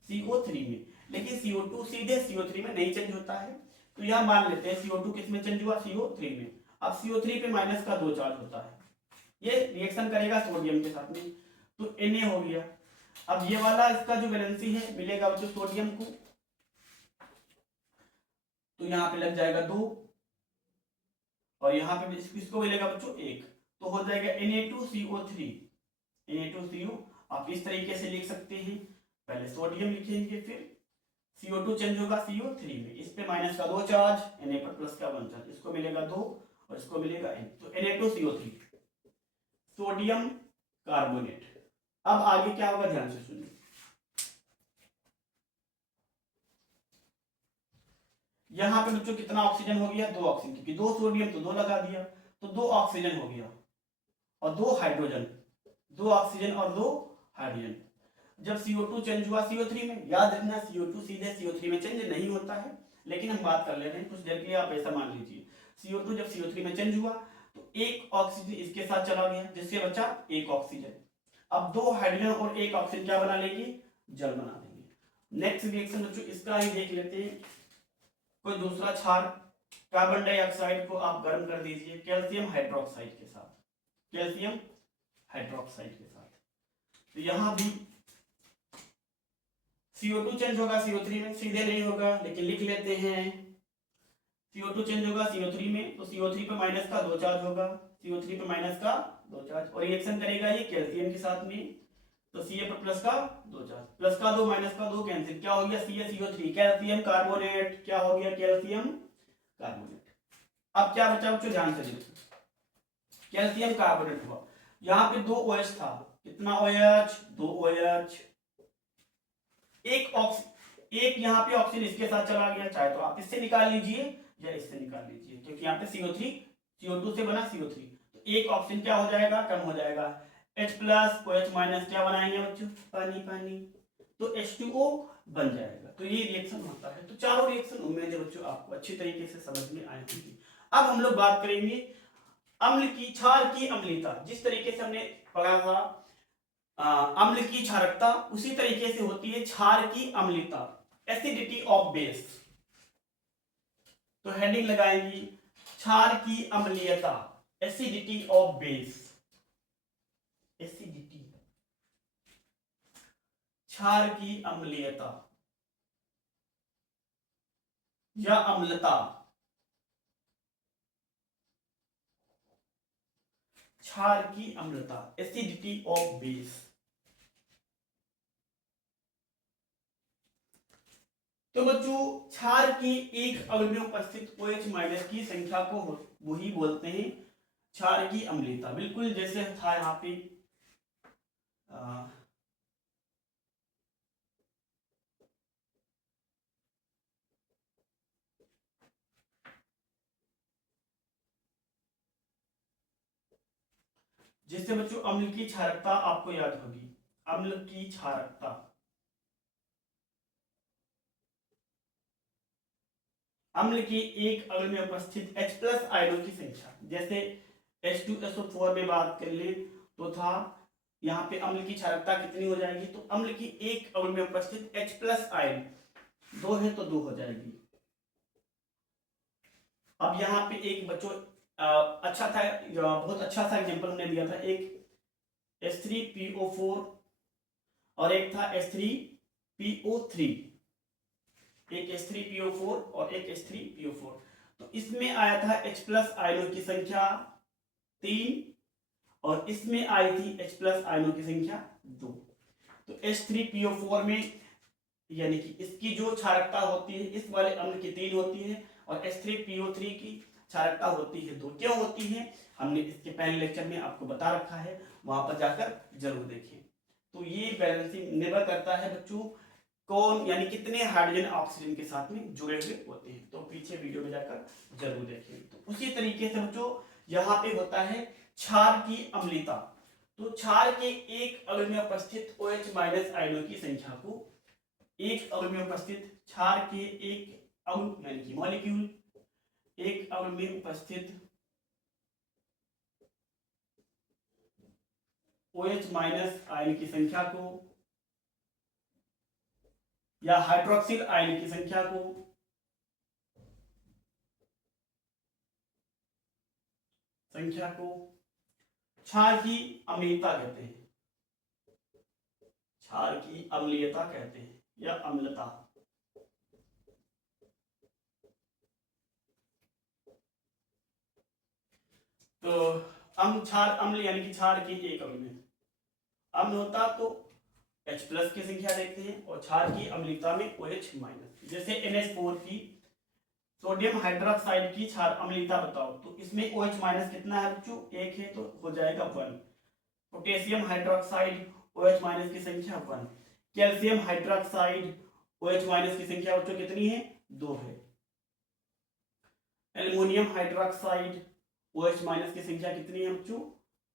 CO3 में। लेकिन CO2 सीधे CO3 में नहीं चेंज होता है, तो यहाँ मान लेते हैं CO2 किस में चेंज हुआ? CO3 में। अब CO3 पे माइनस का 2 चार्ज होता है, ये रिएक्शन करेगा सोडियम के साथ में, तो Na हो गया। अब ये वाला इसका जो वैलेंसी है मिलेगा जो सोडियम को, तो यहाँ पे लग जाएगा 2, और यहाँ पे इसको मिलेगा बच्चों 1, तो हो जाएगा Na2CO3। Na2CO आप इस तरीके से लिख सकते हैं, पहले सोडियम लिखेंगे, फिर CO2 चेंज होगा CO3 में, इस पे माइनस का 2 चार्ज, Na पर प्लस का 1 चार्ज, इसको मिलेगा 2 और इसको मिलेगा N, तो Na2CO3 सोडियम कार्बोनेट। अब आगे क्या होगा, ध्यान से सुनिए। यहां पे बच्चों कितना ऑक्सीजन हो गया? 2 ऑक्सीजन, क्योंकि 2 सोडियम तो 2 लगा दिया, तो 2 ऑक्सीजन हो गया और 2 हाइड्रोजन, 2 ऑक्सीजन और 2 हाइड्रोजन। जब CO2 चेंज हुआ CO3 में, याद रखना CO2 सीधे CO3 में चेंज नहीं होता है, लेकिन हम बात कर ले रहे हैं कुछ देर के लिए, आप ऐसा मान लीजिए CO2 जब CO3 में चेंज हुआ तो 1 ऑक्सीजन इसके साथ चला गया, जिससे बचा 1 ऑक्सीजन। अब 2 हाइड्रोजन और 1 ऑक्सीजन क्या बना लेंगे? जल बना देंगे। नेक्स्ट रिएक्शन बच्चों इसका ही देख लेते हैं। कोई दूसरा क्षार, कार्बन डाइऑक्साइड को आप गर्म कर दीजिए कैल्शियम हाइड्रोक्साइड के साथ, कैल्शियम हाइड्रोक्साइड के साथ, तो यहां भी CO2 चेंज होगा CO3 में, सीधे नहीं होगा लेकिन लिख लेते हैं। CO2 चेंज होगा CO3 में, तो CO3 पे माइनस का 2 चार्ज होगा, CO3 पे माइनस का 2 चार्ज, और रिएक्शन करेगा ये कैल्शियम के साथ में, तो Ca पर प्लस का 2 चार्ज, प्लस का 2 माइनस का 2 कैंसिल, क्या हो गया? CaCO3 कैल्शियम कार्बोनेट, क्या हो गया? Calcium carbonate. अब क्या बचा बच्चों, ध्यान से देखो, कैल्शियम कार्बोनेट हुआ, यहाँ पे 2 OH था, कितना OH? 2 OH, एक यहाँ पे ऑक्सीजन इसके साथ चला गया, चाहे तो आप इससे निकाल लीजिए या इससे निकाल लीजिए, क्योंकि यहाँ पे CO2 से बना CO3, तो एक ऑक्सीजन क्या हो जाएगा? कम हो जाएगा। H प्लस को H माइनस क्या बनाएंगे बच्चों? पानी पानी, तो H2O बन जाएगा। तो ये रिएक्शन होता है। तो चारों रिएक्शन उम्मीद है बच्चों आपको अच्छी तरीके से समझ में आए होंगे। अब हम लोग बात करेंगे अम्ल की, क्षार की अम्लीयता। जिस तरीके से हमने पढ़ा था अम्ल की क्षारकता, उसी तरीके से होती है क्षार की अम्लीयता, एसिडिटी ऑफ बेस। तो हेडिंग लगाएंगी क्षार की अम्लीयता, एसिडिटी ऑफ बेस, एसिडिटी, क्षार की अम्लीयता या अम्लता, क्षार की अम्लता, एसिडिटी ऑफ बेस। तो बच्चों क्षार की एक अणु में उपस्थित OH माइनस की संख्या को वही बोलते हैं क्षार की अम्लीयता। बिल्कुल जैसे था यहाँ पे जिससे बच्चों अम्ल की क्षारकता आपको याद होगी, अम्ल की क्षारकता, अम्ल की एक अणु में उपस्थित H प्लस आयनों की संख्या। जैसे H2SO4 में बात कर ले तो था यहाँ पे अम्ल की क्षारकता कितनी हो जाएगी? तो अम्ल की एक अणु में उपस्थित H प्लस आयन 2 है तो 2 हो जाएगी। अब यहाँ पे एक बच्चों अच्छा था, बहुत अच्छा सा एग्जांपल हमने दिया था, एक H3PO4 और एक था H3PO3, एक H3PO4 और एक H3PO4। तो इसमें आया था H प्लस आयनों की संख्या 3 और इसमें आई थी H प्लस आयनों की संख्या 2। तो H3PO4 में यानी कि इसकी जो क्षारकता होती है इस वाले अम्ल की 3 होती है और H3PO3 की क्षारकता होती है 2। क्यों होती है हमने इसके पहले लेक्चर में आपको बता रखा है, वहां पर जाकर जरूर देखें। तो ये बैलेंसिंग निर्भर करता है बच्चों कौन यानी कितने हाइड्रोजन ऑक्सीजन के साथ में जुड़े हुए होते हैं, तो पीछे वीडियो में जाकर जरूर देखें। तो उसी तरीके से बच्चों यहाँ पे होता है क्षार की अम्लीयता। तो क्षार के एक अणु में उपस्थित OH माइनस आयनों की संख्या को, एक अणु में उपस्थित क्षार के एक अणु यानी कि मॉलिक्यूल एक अम्ल में उपस्थित OH माइनस आयन की संख्या को या हाइड्रोक्सिल आयन की संख्या को क्षार की अम्लीयता कहते हैं। क्षार की अम्लीयता कहते हैं या अम्लता। तो अम्ल यानी कि क्षार की एक अम्ल में अम्ल होता तो H प्लस की संख्या देखते हैं और क्षार की अम्लीयता में OH माइनस। जैसे NH4 की सोडियम हाइड्रोक्साइड की क्षार अम्लीयता बताओ, तो इसमें OH माइनस कितना है बच्चों? 1 है, तो हो जाएगा 1। पोटेशियम हाइड्रोक्साइड OH माइनस की संख्या 1। कैल्शियम हाइड्रोक्साइड OH माइनस की संख्या बच्चों कितनी है? 2 है। एल्युमिनियम हाइड्रोक्साइड OH माइनस की संख्या कितनी है बच्चों?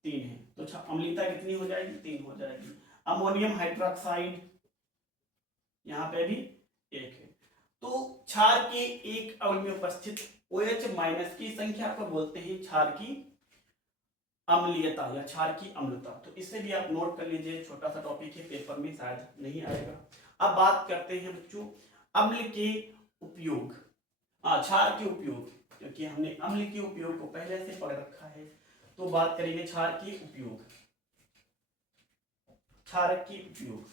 3 है। तो अम्लीयता कितनी हो जाएगी? 3 हो जाएगी। अमोनियम हाइड्रोक्साइड यहाँ पे भी 1 है। तो क्षार के एक अम्ल में उपस्थित OH माइनस की संख्या को बोलते हैं क्षार की अम्लीयता या क्षार की अम्लता। तो इससे भी आप नोट कर लीजिए, छोटा सा टॉपिक है, पेपर में शायद नहीं आएगा। अब बात करते हैं बच्चों अम्ल के उपयोग, क्षार के उपयोग, क्योंकि हमने अम्ल के उपयोग को पहले से पढ़ रखा है। तो बात करेंगे क्षार के उपयोग। क्षार के उपयोग,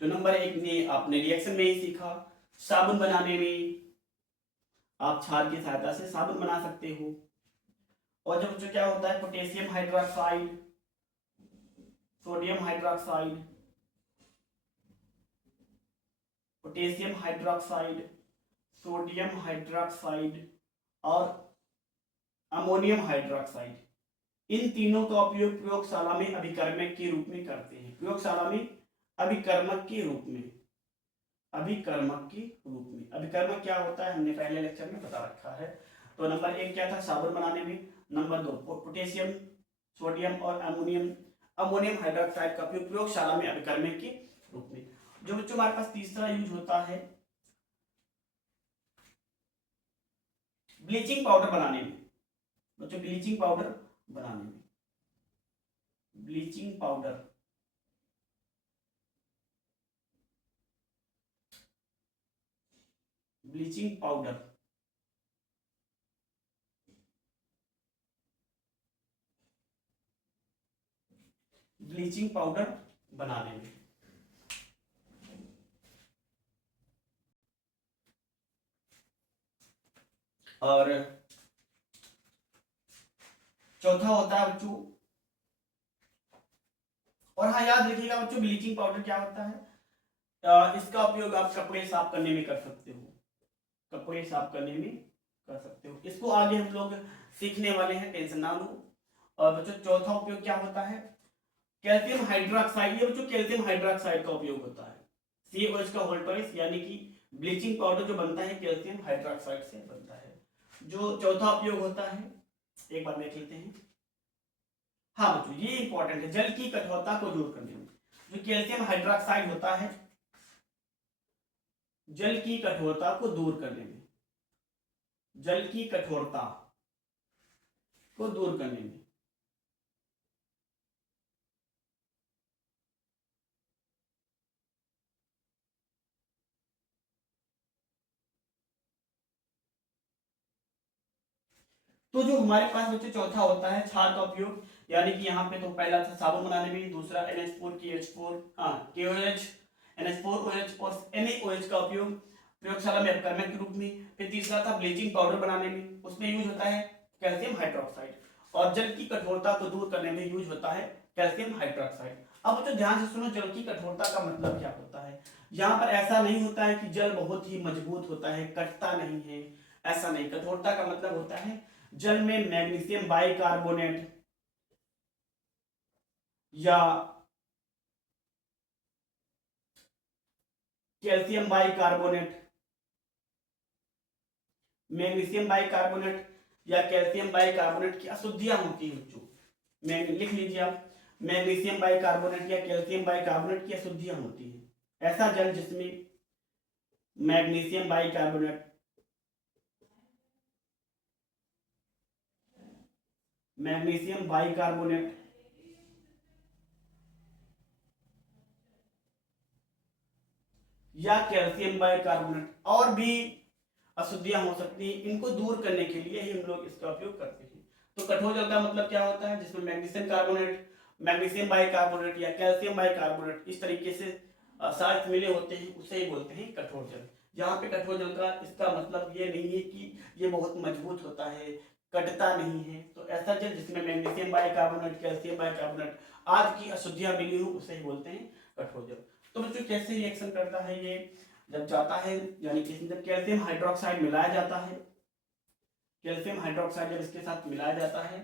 तो नंबर 1 में आपने रिएक्शन में ही सीखा, साबुन बनाने में आप क्षार की सहायता से साबुन बना सकते हो। और जब जो क्या होता है potassium hydroxide, sodium hydroxide, potassium hydroxide, sodium hydroxide और अमोनियम हाइड्रोक्साइड, इन तीनों का उपयोग प्रयोगशाला में अभिकर्मक के रूप में करते हैं। प्रयोगशाला में अभिकर्मक के रूप में, अभिकर्मक के रूप में। अभिकर्मक क्या होता है हमने पहले लेक्चर में बता रखा है। तो नंबर 1 क्या था? साबुन बनाने में। नंबर 2 पोटेशियम, सोडियम और अमोनियम हाइड्रोक्साइड का उपयोग प्रयोगशाला में अभिकर्मक के रूप में। जो बच्चों हमारे पास तीसरा यूज होता है ब्लीचिंग पाउडर बनाने में। बच्चों ब्लीचिंग पाउडर बनाने में, bleaching powder, bleaching powder bleaching powder बनाने में। और चौथा होता है बच्चों, और हाँ याद रखिएगा बच्चों ब्लीचिंग पाउडर क्या होता है, इसका उपयोग आप कपड़े साफ करने में कर सकते हो, कपड़े साफ करने में कर सकते हो। इसको आगे हम लोग सीखने वाले हैं, टेंशन ना लो। और बच्चों चौथा उपयोग क्या होता है? Calcium hydroxide. ये बच्चों कैल्शियम हाइड्रोक्साइड का उपयोग होता है। CaOH का होल ट्वाइस, यानी कि ब्लीचिंग पाउडर जो बनता है कैल्शियम हाइड्रोक्साइड से बनता है। जो चौथा उपयोग होता है एक बार देख लेते हैं। हाँ बच्चों ये इंपॉर्टेंट है, जल की कठोरता को दूर करने में। जो कैल्शियम हाइड्रोक्साइड होता है जल की कठोरता को दूर करने में, जल की कठोरता को दूर करने में। तो जो हमारे पास बच्चों चौथा होता है क्षार का उपयोग, यानी कि यहाँ पे तो पहला था साबुन बनाने में, दूसरा NH4 KH4 KOH NH4 OH और NaOH का उपयोग प्रयोगशाला में अपकर्मक के रूप में। फिर तीसरा था ब्लीचिंग पाउडर बनाने में, उसमें यूज होता है कैल्शियम हाइड्रोक्साइड। और जल की कठोरता को दूर करने में यूज होता है कैल्शियम हाइड्रोक्साइड। अब बच्चों ध्यान से सुनो, जल की कठोरता का मतलब क्या होता है। यहाँ पर ऐसा नहीं होता है कि जल बहुत ही मजबूत होता है, कटता नहीं है, ऐसा नहीं। कठोरता का मतलब होता है जल में मैग्नीशियम बाइकार्बोनेट या कैल्शियम बाइकार्बोनेट, मैग्नीशियम बाइकार्बोनेट या कैल्शियम बाइकार्बोनेट की अशुद्धियां होती हैं बच्चों। लिख लीजिए आप, मैग्नीशियम बाइकार्बोनेट या कैल्शियम बाइकार्बोनेट की अशुद्धियां होती हैं। ऐसा जल जिसमें मैग्नीशियम बाइकार्बोनेट, मैग्नीशियम बाइकार्बोनेट या कैल्शियम बाइकार्बोनेट और भी अशुद्धियां हो सकती हैं, इनको दूर करने के लिए ही हम लोग इसका उपयोग करते हैं। तो कठोर जल का मतलब क्या होता है, जिसमें मैग्नीशियम कार्बोनेट, मैग्नीशियम बाइकार्बोनेट या कैल्शियम बाइकार्बोनेट इस तरीके से साल्ट मिले होते हैं, उसे ही बोलते हैं कठोर जल। यहाँ पे कठोर जल का इसका मतलब ये नहीं है कि ये बहुत मजबूत होता है, कटता नहीं है। तो ऐसा जल जिसमें मैग्नीशियम बाइकार्बोनेट, कैल्शियम बाइकार्बोनेट आदि की अशुद्धियां मिली हो, उसे ही बोलते हैं कठोर जल। तो बच्चों कैसे रिएक्शन करता है ये, जब जाता है यानी कि जब कैल्शियम हाइड्रोक्साइड मिलाया जाता है, कैल्शियम हाइड्रोक्साइड जब इसके साथ मिलाया जाता है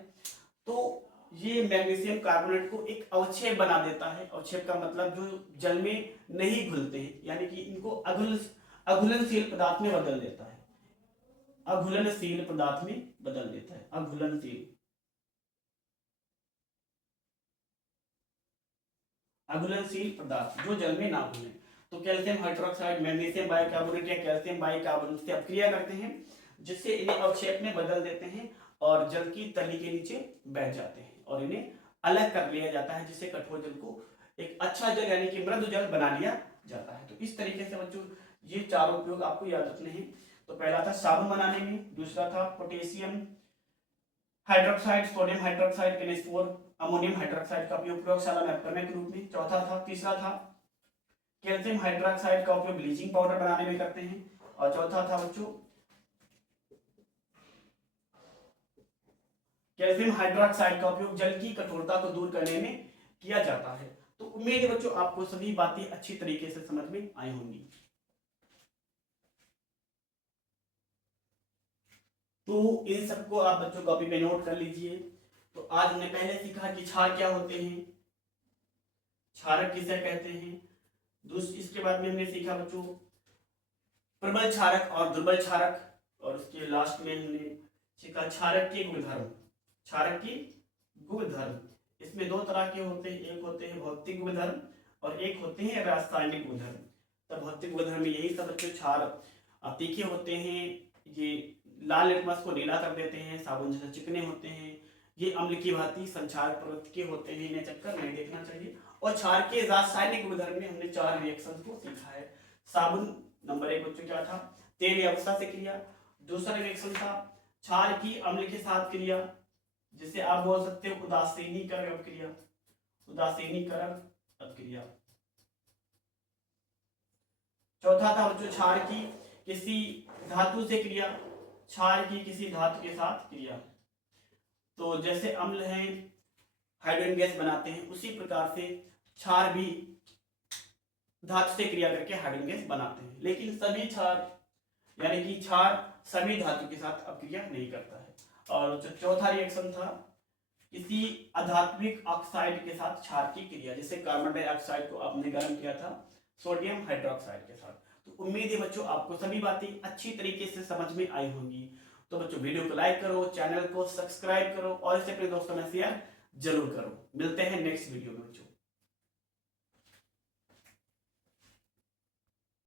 तो ये मैग्नीशियम कार्बोनेट को एक अवक्षेप बना देता है। अवक्षेप का मतलब जो जल में नहीं घुलते हैं, यानी कि इनको अघुलनशील पदार्थ में बदल देता है, अघुलनशील पदार्थ में बदल देता है, अघुलनशील, अघुलनशील पदार्थ जो जल में ना घुले। तो कैल्शियम हाइड्रोक्साइड, मैग्नीशियम बाइकार्बोनेट या कैल्शियम बाइकार्बोनेट से अपक्रिया करते हैं, जिससे इन्हें अवक्षेप में बदल देते हैं और जल की तली के नीचे बैठ जाते हैं और इन्हें अलग कर लिया जाता है, जिससे कठोर जल को एक अच्छा जल यानी कि मृदु जल बना लिया जाता है। तो इस तरीके से बच्चों ये चारों उपयोग आपको याद रखने हैं। तो पहला था साबुन बनाने में, दूसरा था potassium hydroxide, sodium hydroxide, NH4, ammonium hydroxide का उपयोग प्रयोगशाला में अपक्रमण के रूप में, चौथा था, तीसरा था कैल्शियम हाइड्रोक्साइड का उपयोग ब्लीचिंग पाउडर बनाने में करते हैं, और चौथा था बच्चों कैल्शियम हाइड्रोक्साइड का उपयोग जल की कठोरता को दूर करने में किया जाता है। तो उम्मीद है बच्चों आपको सभी बातें अच्छी तरीके से समझ में आई होंगी। तो इन सबको आप बच्चों कॉपी पे नोट कर लीजिए। तो आज हमने पहले सीखा कि क्षार क्या होते हैं, क्षारक किसे कहते हैं। इसके बाद में हमने सीखा बच्चों प्रबल क्षारक और दुर्बल क्षारक, और उसके लास्ट में हमने सीखा क्षारक के गुणधर्म, क्षारक की गुणधर्म। इसमें दो तरह के होते हैं, एक होते हैं भौतिक गुणधर्म और एक होते हैं रासायनिक गुणधर्म। तो भौतिक गुणधर्म में यही सब बच्चों, क्षार तीखे होते हैं, ये लाल लिटमस को नीला कर देते हैं, साबुन जैसे चिकने होते हैं, ये अम्ल की भांति संक्षार प्रवृत्ति के होते हैं, इन्हें चक्कर नहीं देखना चाहिए। और क्षार के रासायनिक गुणधर्म में हमने 4 रिएक्शन को सीखा है। साबुन नंबर 1 बच्चों क्या था, तेल अवस्था से क्रिया। दूसरा रिएक्शन था क्षार की अम्ल के साथ क्रिया, जिसे आप बोल सकते हो उदासीनीकरण अपक्रिया, उदासीनीकरण अपक्रिया। चौथा था बच्चों क्षार की किसी धातु से क्रिया, क्षार की किसी धातु के साथ क्रिया। तो जैसे अम्ल हैं हाइड्रोजन गैस बनाते हैं, उसी प्रकार से क्षार भी धातु से क्रिया करके हाइड्रोजन गैस बनाते हैं। लेकिन सभी क्षार यानी कि क्षार सभी धातु के साथ अपक्रिया नहीं करता है। और जो चौथा रिएक्शन था किसी अधात्मिक ऑक्साइड के साथ क्षार की क्रिया, जैसे कार्बन डाइऑक्साइड को आपने गर्म किया था सोडियम हाइड्रोक्साइड के साथ। तो उम्मीद है बच्चों आपको सभी बातें अच्छी तरीके से समझ में आई होंगी। तो बच्चों वीडियो को लाइक करो, चैनल को सब्सक्राइब करो और इसे अपने दोस्तों में शेयर जरूर करो। मिलते हैं नेक्स्ट वीडियो में बच्चों।